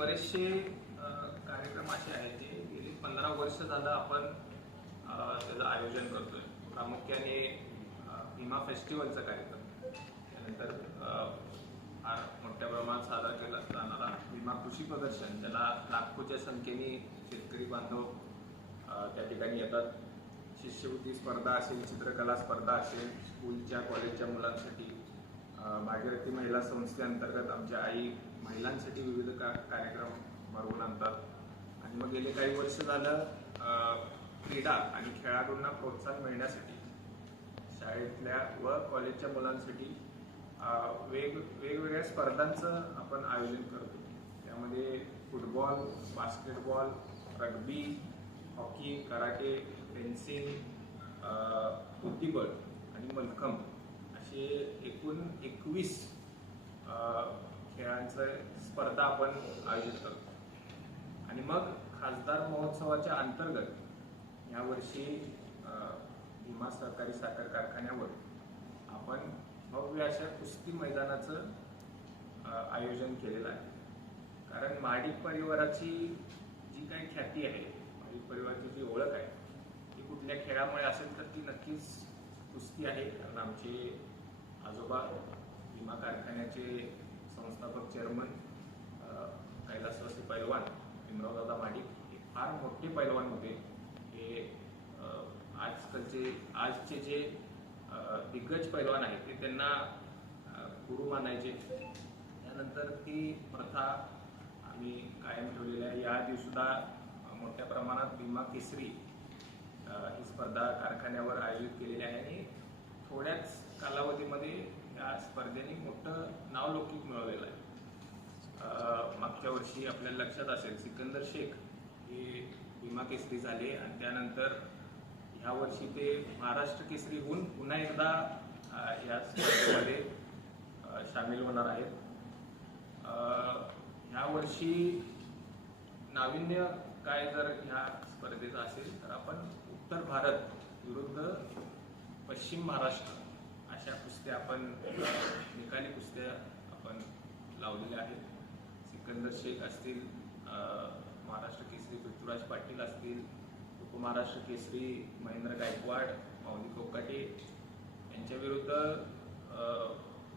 बरेचसे कार्यक्रम असे आहेत जे गेली पंधरा वर्ष झालं आपण त्याचं आयोजन करतोय. प्रामुख्याने भीमा फेस्टिवलचा कार्यक्रम. त्यानंतर फार मोठ्या प्रमाणात साजरा केला जाणारा विमा कृषी प्रदर्शन. ज्याला लाखोच्या संख्येने शेतकरी बांधव त्या ठिकाणी येतात. शिष्यवृत्ती स्पर्धा असेल चित्रकला स्पर्धा असेल स्कूलच्या कॉलेजच्या मुलांसाठी भागीरथी महिला संस्थेअंतर्गत आमच्या आई महिलांसाठी विविध का कार्यक्रम भरवून आणतात. आणि मग गेले काही वर्ष झालं क्रीडा आणि खेळाडूंना प्रोत्साहन मिळण्यासाठी शाळेतल्या व कॉलेजच्या मुलांसाठी वेग वेगवेगळ्या स्पर्धांचं आपण आयोजन करतो. त्यामध्ये football basketball rugby hockey karate fencing बुद्धिबळ आणि मलखंब एकशे एकूण एकवीस खेळांचं स्पर्धा आपण आयोजित करतो. आणि मग खासदार महोत्सवाच्या अंतर्गत यावर्षी अ, भीमा सहकारी साखर कारखान्यावर आपण भव्य अशा कुस्ती मैदानाचं आयोजन केलेलं आहे. कारण महाडिक परिवाराची जी काही ख्याती आहे महाडिक परिवाराची जी ओळख आहे ती कुठल्या खेळामुळे असेल तर ती नक्कीच कुस्ती आहे. कारण आमचे आजोबा विमा कारखान्याचे संस्थापक चेअरमन कैलासवासी पैलवान भीमरावदादा माडिक हे फार मोठे पैलवान होते. हे आजकालचे आजचे जे दिग्गज पैलवान आहेत ते त्यांना गुरु मानायचे. त्यानंतर ती प्रथा आम्ही कायम ठेवलेली आहे. याआधी सुद्धा मोठ्या प्रमाणात भीमा केसरी ही स्पर्धा कारखान्यावर आयोजित केलेली आहे आणि मोठं नावलौकिक मिळवलेलं आहे. मागच्या वर्षी आपल्याला लक्षात असेल सिकंदर शेख हे भीमा केसरी झाले आणि त्यानंतर ह्या वर्षी ते महाराष्ट्र केसरी होऊन पुन्हा एकदा या स्पर्धेमध्ये सामील होणार आहेत. ह्या वर्षी नाविन्य काय जर ह्या स्पर्धेचं असेल तर आपण उत्तर भारत विरुद्ध पश्चिम महाराष्ट्र अशा कुस्त्या आपण निकाली कुस्त्या आपण लावलेल्या आहेत. सिकंदर शेख असतील महाराष्ट्र केसरी पृथ्वीराज पाटील असतील उपमहाराष्ट्र केसरी महेंद्र गायकवाड माऊली कोकाटे यांच्या विरुद्ध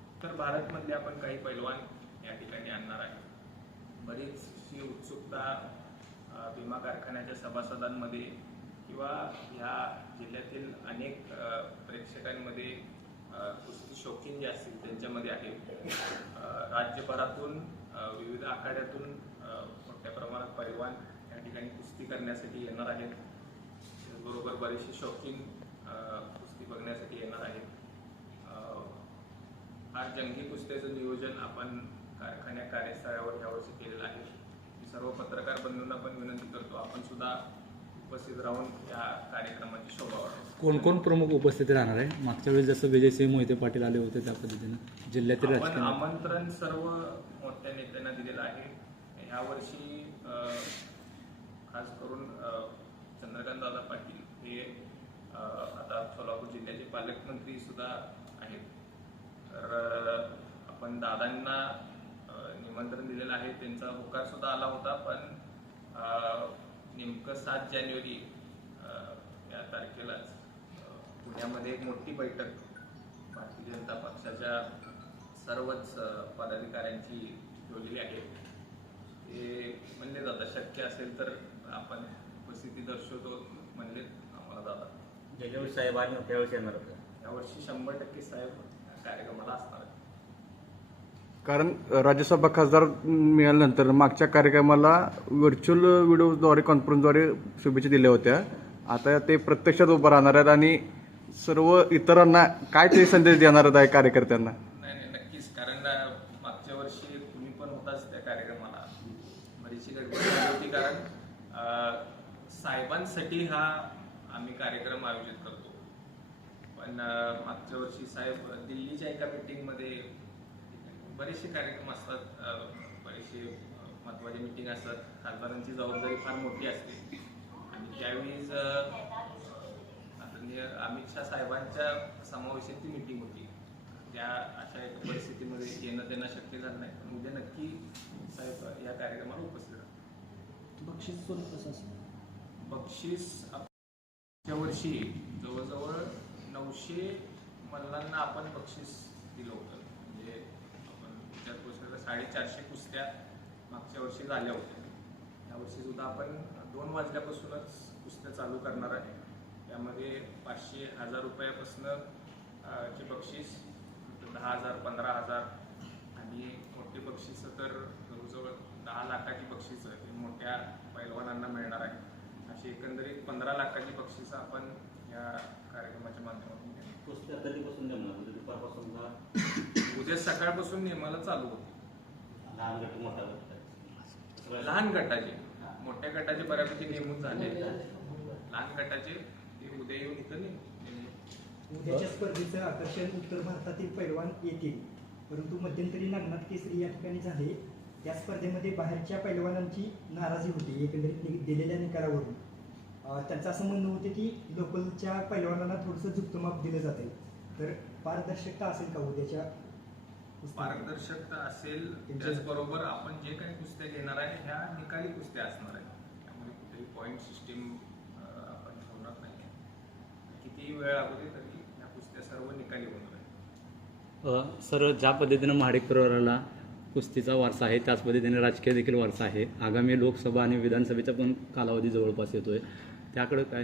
उत्तर भारतमधले आपण काही पैलवान या ठिकाणी आणणार आहे बरीचशी उत्सुकता विमा कारखान्याच्या सभासदांमध्ये किंवा ह्या जिल्ह्यातील अनेक प्रेक्षकांमध्ये कुस्ती शौकीन जे असतील त्यांच्यामध्ये आहे. राज्यभरातून विविध आखाड्यातून मोठ्या प्रमाणात पैलवान या ठिकाणी कुस्ती करण्यासाठी येणार आहेत. त्याचबरोबर बरेचसे शौकीन कुस्ती बघण्यासाठी येणार आहेत. हा जंगी कुस्त्याचं नियोजन आपण कारखान्या कार्यस्थळावर यावर्षी केलेलं आहे. सर्व पत्रकार बंधूंना पण विनंती करतो. आपण सुद्धा उपस्थित राहून या कार्यक्रमाची शोभा वाढवू कोण कोण प्रमुख उपस्थिती राहणार आहे? मागच्या वेळेस जसं विजयसिंह मोहिते पाटील आले होते त्या पद्धतीनं. जिल्ह्यातील आपण राजकीय आमंत्रण सर्व मोठ्या नेत्यांना दिलेलं आहे. यावर्षी अ, खास करून चंद्रकांत दादा पाटील हे अ, आता सोलापूर जिल्ह्याचे पालकमंत्री सुद्धा आहेत. तर अ, आपण दादांना अ, निमंत्रण दिलेलं आहे. त्यांचा होकार सुद्धा आला होता पण अ, नेमकं सात जानेवारी या तारखेलाच पुण्यामध्ये एक मोठी बैठक भारतीय जनता पक्षाच्या सर्वच पदाधिकाऱ्यांची ठेवलेली आहे. ते म्हणले जातात शक्य असेल तर आपण उपस्थिती दर्शवतो म्हणले आम्हाला दादा जयदेव साहेब आणि त्यावेळेस येणार होतं. यावर्षी शंभर टक्के साहेब कार्यक्रमाला असणार. कारण राज्यसभा खासदार मिळाल्यानंतर मागच्या कार्यक्रमाला व्हर्च्युअल व्हिडिओद्वारे कॉन्फरन्सद्वारे शुभेच्छा दिल्या होत्या. आता ते प्रत्यक्षात उभं राहणार आहेत आणि सर्व इतरांना काय ते संदेश देणार आहेत आहे कार्यकर्त्यांना? नाही नाही नक्कीच. कारण मागच्या वर्षी तुम्ही पण होताच त्या कार्यक्रमाला. बरीचशी गडबड होती कारण साहेबांसाठी हा आम्ही कार्यक्रम आयोजित करतो. पण मागच्या वर्षी साहेब दिल्लीच्या एका मिटिंगमध्ये बरेचसे कार्यक्रम असतात बरेचसे अ, महत्त्वाचे मीटिंग असतात. खासदारांची जबाबदारी फार मोठी असते. आणि त्यावेळीच आदरणीय अमित शहा साहेबांच्या समावेशात ती मीटिंग होती. त्या अशा एका परिस्थितीमध्ये येणं त्यांना शक्य झालं नाही. पण उद्या नक्की साहेब या कार्यक्रमाला बक्षीस स्वरूप कसं असेल बक्षीस मागच्या वर्षी जवळजवळ नऊशे मल्लांना आपण बक्षीस दिलं होतं. म्हणजे आपण विचार करू साडेचारशे कुस्त्या मागच्या वर्षी झाल्या होत्या. यावर्षी सुद्धा आपण दोन वाजल्यापासूनच कुस्त्या चालू करणार आहे. त्यामध्ये पाचशे हजार रुपयापासनं चे बक्षीस दहा हजार पंधरा हजार आणि मोठी बक्षिसं तर जवळजवळ दहा लाखाची बक्षिसं ती मोठ्या पैलवानांना मिळणार आहे. अशी एकंदरीत पंधरा लाखाची बक्षिसं आपण या कार्यक्रमाच्या माध्यमातून घेणार. कुस्त्या कधीपासून जमणार म्हणजे दुपारपासून उद्या सकाळपासून नियमाला चालू होते. लहान गट मोठा गट लहान गटाचे. मोठ्या गटाचे बऱ्यापैकी नेमून झाले. लहान गटाचे ते उद्या येऊन इथं उद्याच्या स्पर्धेचं आकर्षण उत्तर भारतातील पैलवान येतील. परंतु मध्यंतरी नागनाथ केसरी या ठिकाणी झाले. त्या स्पर्धेमध्ये बाहेरच्या पैलवानांची नाराजी होती एकंदरीत दिलेल्या निकालावरून. त्यांचं असं म्हणणं होतं की लोकलच्या पैलवानांना थोडंसं झुकतं माप दिलं जाते तर पारदर्शकता असेल का उद्याच्या? पारदर्शकता असेल त्याचबरोबर आपण जे काही कुस्त्या घेणार आहे ह्या निकाली कुस्त्या असणार आहेत. त्यामुळे कुठेही पॉईंट सिस्टीम आपण ठेवणार नाही. कितीही वेळ अगोदर तरी ह्या कुस्त्या सर्व निकाली होणार आहेत. सर ज्या पद्धतीनं महाडिक परिवाराला कुस्तीचा वारसा आहे त्याच पद्धतीने राजकीय देखील वारसा आहे. आगामी लोकसभा आणि विधानसभेचा पण कालावधी जवळपास येतोय. त्याकडे काय?